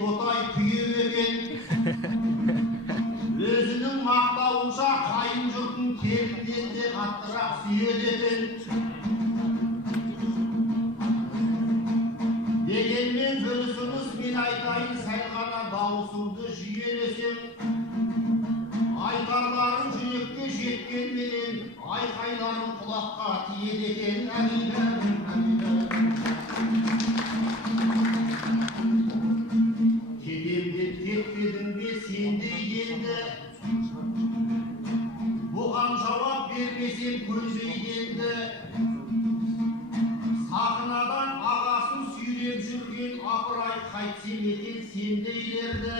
ботай күйеу екен. Өзінің мақтауынша қайын жұртын келінден де қаттырақ сүйеді екен. Дегенмен бөлісіңіз мен айтайын, сәл ғана дауысыңды жүйелесең, айғарларың жүрекке жеткенменен айқайларың құлаққа тиеді екен. Кедемден кетпедің бе сендей енді, бұған жауап бермесем көзейденді. Сақынадан ағасын сүйреп жүрген апырай қайтсем екен сендейлерді.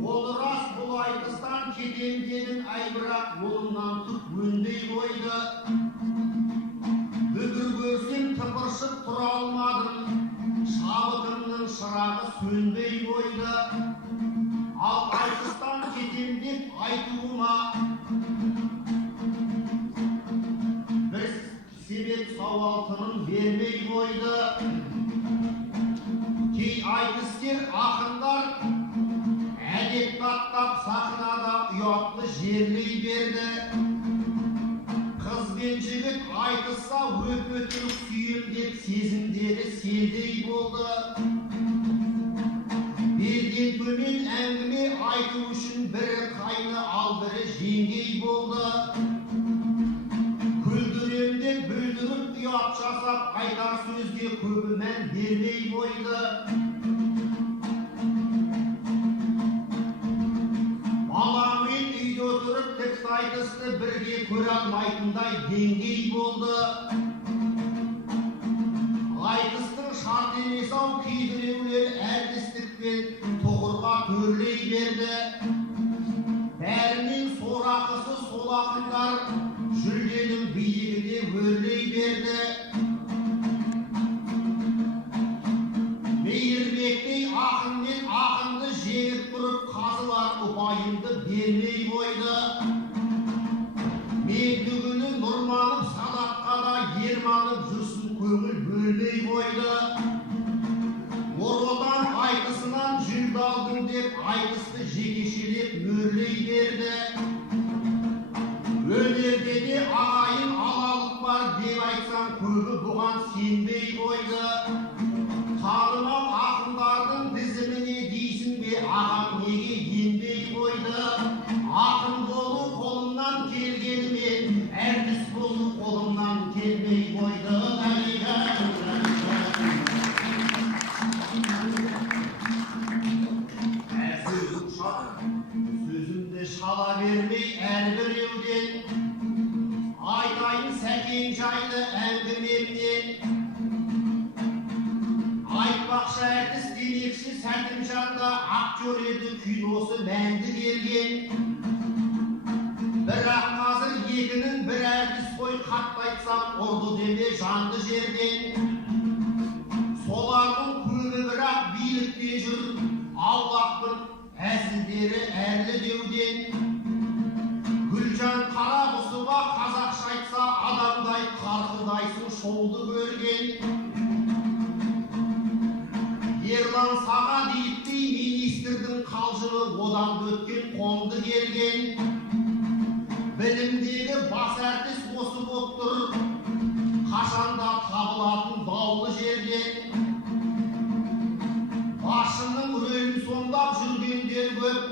Ол рас бұл айтыстан кетем дедім, ай бірақ қолымнан түк өндей қойды. Бүкір көрсем тыпыршып тұра алмадым, шабытымның шырағы сөнбей қойды. Ал айтыстан кетем деп айтуыма бір себеп сауалтының бермей қойды. Кей айтыскер ақындар әдеп таптап сахнада ұятлы жерлей берді. Қыз бен жігіт айтысса өп-өтірік сүйем деп сезімдері селдей болды. Берден төмен әңгіме айту үшін бірі қайны, ал бірі жеңгей болды. Күлдіремден бүлдіріп ұят жасап, айтар сөзге көбі мән бермей қойды. Баламен үйде отырып тік айтысты бірге көре алмайтындай деңгей болды. Айтыстың шарт емес ау, кейбіреулер әртістікпен тұғырға төрлей берді. Бәрінен сорақысы сол ақындар жүлденің биігіне өрлей берді. Мейірбектей ақын мен ақынды жеңіп тұрып, қазылар ұпайымды бермей қойды. Мендігіні нұрманып садаққа да ерманып жүрсін, көңіл бөлмей қойды. Оротан айтысынан жүлде алдым деп айтысты жекешелеп мөрлей берді. Өнерде де ағайын алалық бар деп айтсам, көбі бұған сенбей қойды. Танымал ақындардың тізіміне дейсің бе, ағам неге енбей қойды. Ақын болу қолымнан келгенімен, әртіс болу қолымнан келмей қойды. Сөзімді шала бермей әрбіреуден, айтайын сәкен жайлы әңгімемнен. Айтпақшы әртіс демекші Сәкімжанда актер еді, киносы мәнді келген. Бірақ қазір екінің бір әртіс қой, қатты айтсам ұрды деме жанды жерден. Солардың көбі бірақ билікте жүр, аулақпын әзілдері әрлі деуден. Гүлжан Қарағұсова қазақша айтса адамдай қарқылдайсың шоуды көрген. Ерлан Сағадиевтей министрдің қалжыңы одан өткен қонды келген. Білімдегі бас әртіс осы боп тұр, қашанда табылатын даулы жерден. Басшының рөлін сомдап жүргендер көп,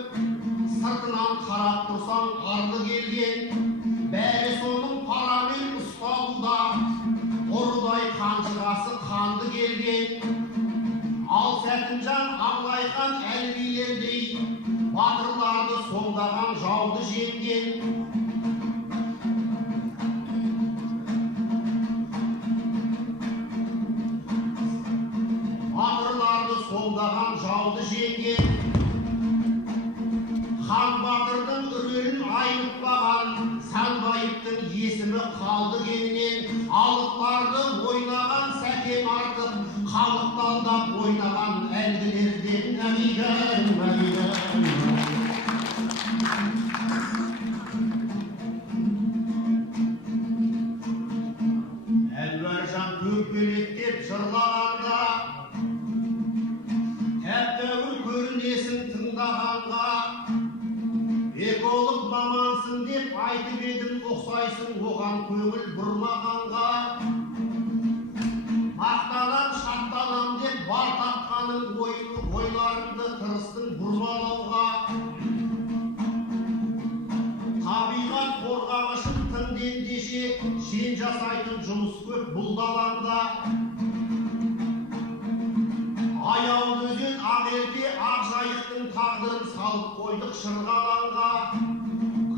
сыртынан қарап тұрсаң арлы келген. Бәрі соның парамен ұсталуда, ұрыдай қанжығасы қанды келген. Ал Сәкімжан Аңлайхан әлбилердей батырларды соңдаған жауды жеңген. Соңдаған жауды жеңген. Хан Батырдың рөлін айнытпаған, Санбайыптың есімі қалды кеңінен. Алыптарды ойнаған Сәкен артық, халықтан да ойнаған әлгілерден. Әнуаржан көкпелектеп жырлағанда, айтып едім ұқсайсың оған көңіл бұрмағанға. Мақтанам, шаттанам деп бар тапқаның ойларымды тырыстың бұрмалауға. Табиғат қорғағышын тыңдендеше, сен жасайтын жұмыс көп бұл даламда. Аяулы өзен ағерде ақ жайықтың тағдырын салып қойдық шырғалаңға.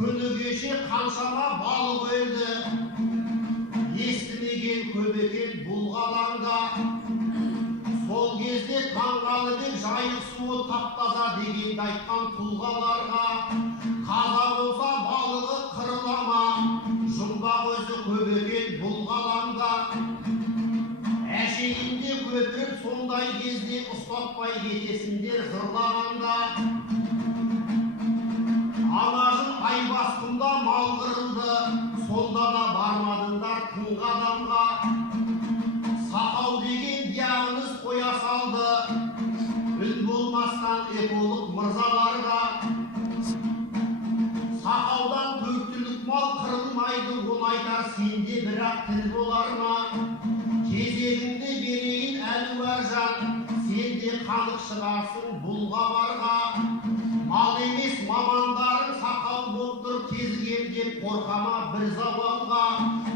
Күні кеше қаншама балық өлді, естімеген көп екен бұл ғаламда. Сол кезде Таңғалыбек жайық суы таптаза дегенді айтқан тұлғаларға. Қаза болса балығы қырылама, жұмбақ өзі көп екен бұл ғаламда. Әшейінде көпіріп сондай кезде ұстатпай кетесіңдер зырлағанда. Анажын айбастында мал қырылды, сонда да бармадыңдар тың қадамға. Сақау деген диагноз қоя салды, үн болмастан эколог мырзаларға. Сақаудан төрттілік мал қырылмайды, оны айтар сенде бірақ тіл болар ма? Кезегіңді берейін әлуаржан, сен де қанық шығарсың бұл хабарға. Мал емес мамандарың сақау болып тұр, кезігем деп қорқама бір зауалға.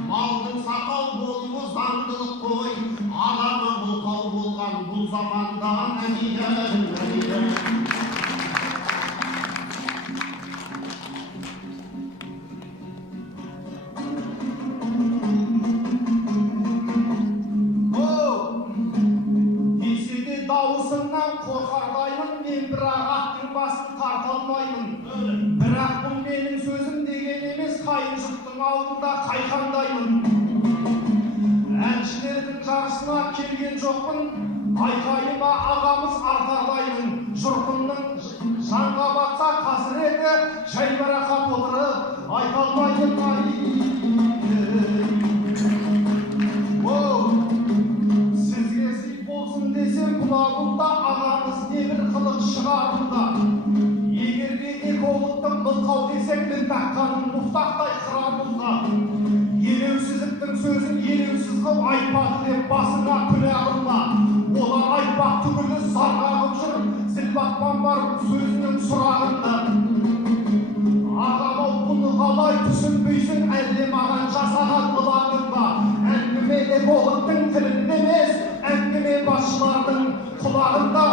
Малдың сақау болуы заңдылық қой, адамы бұлқау болған бұл заманда. Дауысыңнан қорқардаймын, мен бірақ аттың басын тарта алмаймын. Бірақ бұл менің сөзім деген емес, қайын жұрттың алдында қайқаңдаймын. Әншілердің жарысына келген жоқпын, айқайыма ағамыз артарлаймын. Жұртымның жанға батса қасіреті, жайбарақат отырып айта алмаймын. Бұлағында ағамыз небір қылық шығарында. Егерде экологтың бұлқау десек, мен таққаның мұқтақтай қырамызға. Елеусіздіктің сөзін елеусіз қып айтпады деп басыңа күле алынма. Олар айтпақ түгілі сарғағып жүр, зілбатпан бар сөзінің сұрағында. Ағам-ау бұны қалай түсінбейсің, әлде маған жасаған ұлағың ба? Әңгіме экологтың тілінде емес, әңгіме басшылардың құлағында.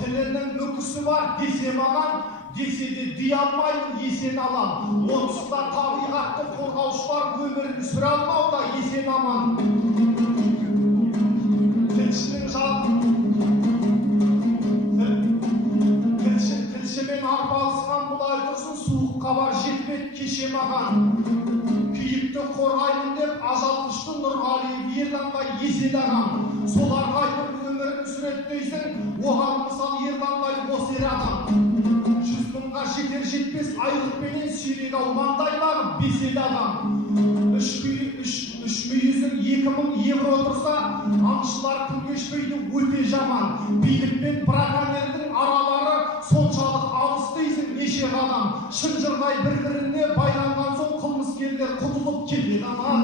Тілінің нүкісі бар десе маған, десе де дей алмаймын, есен алам. Онсызда табиғатты қорғаушылар өмірін сүре алмауда есен аман. Тілшімен арпалысқан бұлай тұрсын, суық қабар жетпет кеше маған. Күйікті қорғаймын деп ажалқышты Нұрғалиев Ерданға есел ағам. Соларға айтып өмірін сүреттейсің, оған мысал Ерданбай бос ер адам. 100 мыңға жетер жетпес айлықпенен сүйрек алмандайлар бесел адам. Үш мүйіздің 2000 евро тұрса, аңшылар күн кешпейді өте жаман. Билік пен браконьердің аралары соншалық алыс дейсің неше қадам. Шынжырмай бір-біріне байланған соң қылмыскерлер құтылып кетеді аман.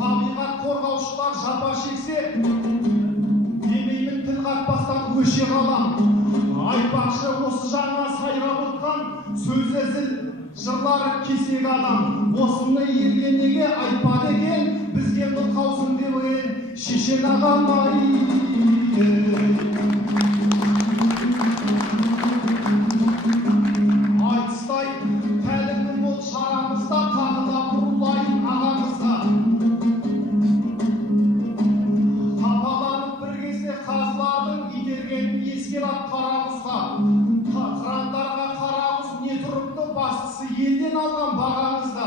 Табиғат қорғаушылар жапа шексе, демеймін тіл қатпастан өше қалам. Айтпақшы осы жаңа сайрап отқан сөзі зіл жырлары кесек адам. Осыны елге неге айтпады екен, бізге бұлқаусың деп шешен ағам. Айтыстай тәлімнің ол шарамызда, тағы да бұрылайын ағамызға. Қапаланып бір кезде қазылардың итерген ескелат қарамызға. Қырандарға қарамыз не тұрыпты, бастысы елден алған бағамызда.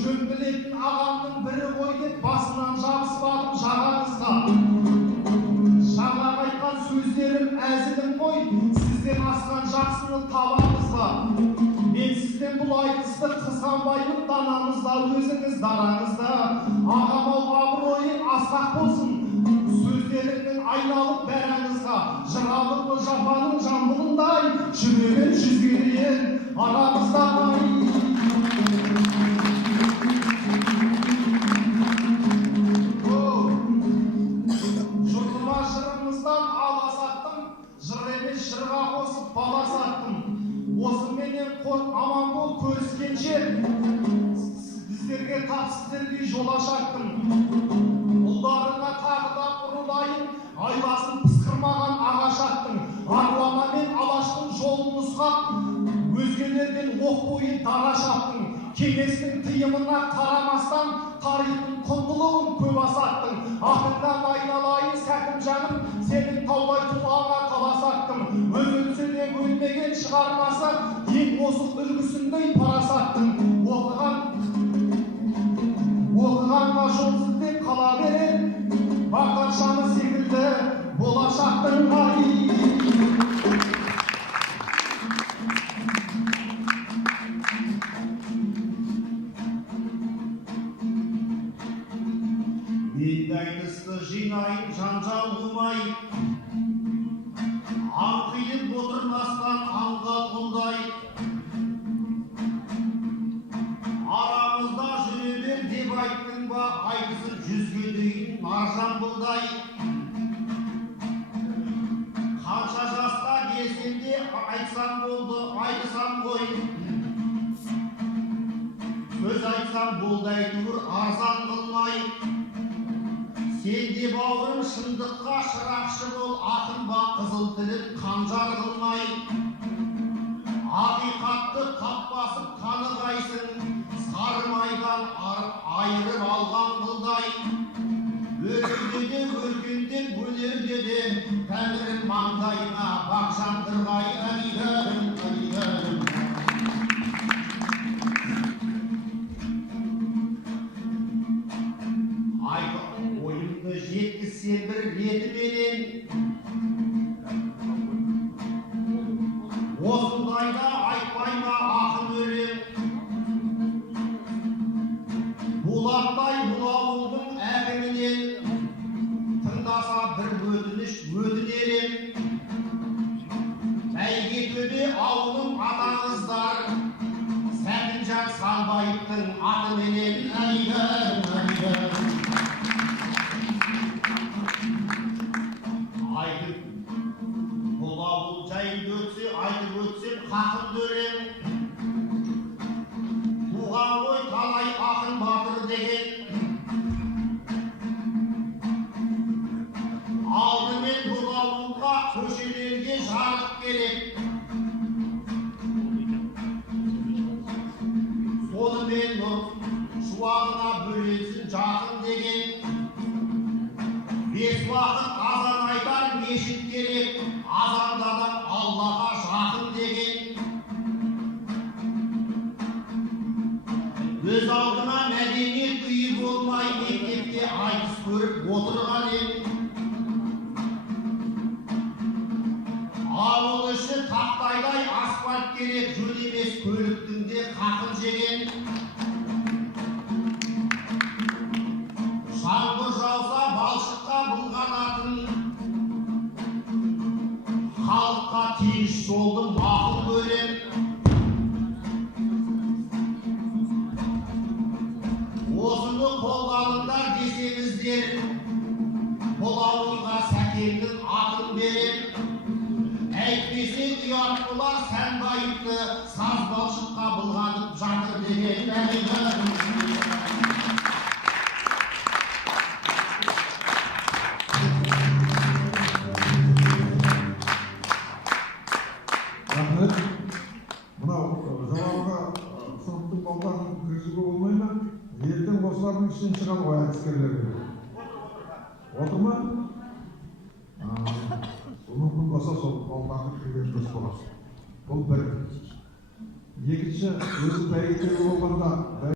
Жөн білетін ағамның бірі ғой деп басынан жабыспадым жағамызға. Жаңа айтқан сөздерім әзілім ғой, сізден асқан жақсыны табамызға. Мен сізден бұл айтысты қызғанбаймын, данамызда өзіңіз дараңызда. Ағам-ау абыройы ас асқақ болсын. Сөздеріңнің айналып бәріңізға, жыраулы жапаның жамбылындай, жүрегін жүзге дейін арамызда жұртыма жырыңыздан аласаттым, жыр емес жырға қосып бала саттым. Осыменен аман бол көріскенше, біздерге тапсыздерге жол ашаттым. Ұлдарыңа тағы да ұрылайын, айласын пысқырмаған ағаш аттың. Аруана мен алаштың жолын нұсқап, өзгелерден оқ бойын дара шаптың. Кеңестің тыйымына қарамастан, тарихтың құндылығын көп асаттың. Ақыннан айналайын сәкім жаным, сенің таулай тұлғаңа талас аттым. Өзінсе де өлмеген шығармасы, ең озық үлгісіндей парасаттың. Оқығанға жол сілтеп қала берер, бақар шамы секілді болашақтың ай. Мендайнысты жинайын жанжал қумай, аңқиып отырмастан аңға құлдай. Арамызда жүре бер деп айттың ба, айтысып жүзге дейін маржан бұлдай. Қанша жасқа келсем де айтсам болды, айтысам ғой. Сөз айтсам болды әйтеуір арзан қылмай. Сен де бауырым шындыққа шырақшы бол, ақын ба қызыл тілін қанжар қылмай. Ақиқатты таппасып қанығайсың, сарымайдан айырып алған қылдай. Өркенде де өркендеп өлерде де, тәңірім маңдайына бақ жандырғай. Әйгерім. Ойымды жеткізсем бір ретіменен, осындайда айтпай ма ақын өлең. Бұлақтай бұл ауылдың әкімінен, тыңдаса бір өтініш өтінерем. Бәйгетөбе ауылым атаңыздар, Сәкінжан Санбаевтың атыменен. Әйгерім. Бұл ауыл жайын өтсе, айтып өтсем хақын өлең. Туған ғой талай ақын батыр деген. Алдымен бұл ауылға көшелерге жарық керек. Сонымен нұр шуағына бөленсін жақын деген. Бес уақыт азан айтар мешіт керек, азандадан Аллаға жақын деген. Өз алдыма мәдениет үйі болмай, мектепте айтыс көріп отырған ем. Ауыл іші тақтайдай асфальт керек, жөн емес көліктің де қақын жеген. Жаңбыр жауса балшыққа былғанатын, халыққа тегіс жолды мақұл көрем. Осыны қолданыңдар десеңіздер, бұл ауылға Сәкеннің атын берем. Әйтпесе ұят болар Сәнбаевты саз балшыққа былғанып жатыр деген. Мынау жауабға сыныптың балаларын кіргізуге болмай ма? Ертең осылардың ішінен шығады ғой әдіскерлер. Отыр ма? Мүмкін болса сол балаларды кірген дұрыс болады. Бұл бір. Екінші, өзі бәйгедегі болғанда